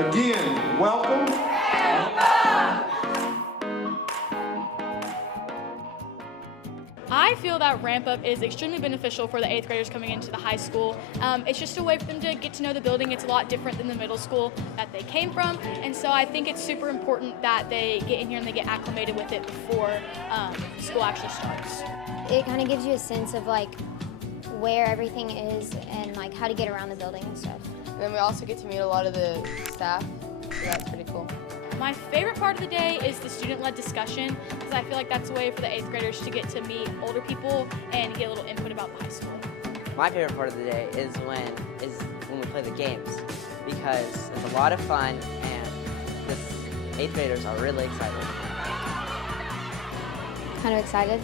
Again, welcome. I feel that ramp up is extremely beneficial for the 8th graders coming into the high school. It's just a way for them to get to know the building. It's a lot different than the middle school that they came from, and so I think it's super important that they get in here and they get acclimated with it before school actually starts. It kind of gives you a sense of like where everything is and like how to get around the building and stuff. And then we also get to meet a lot of the staff, so that's pretty cool. My favorite part of the day is the student-led discussion, because I feel like that's a way for the 8th graders to get to meet older people and get a little input about the high school. My favorite part of the day is when we play the games, because it's a lot of fun and the 8th graders are really excited. Kind of excited.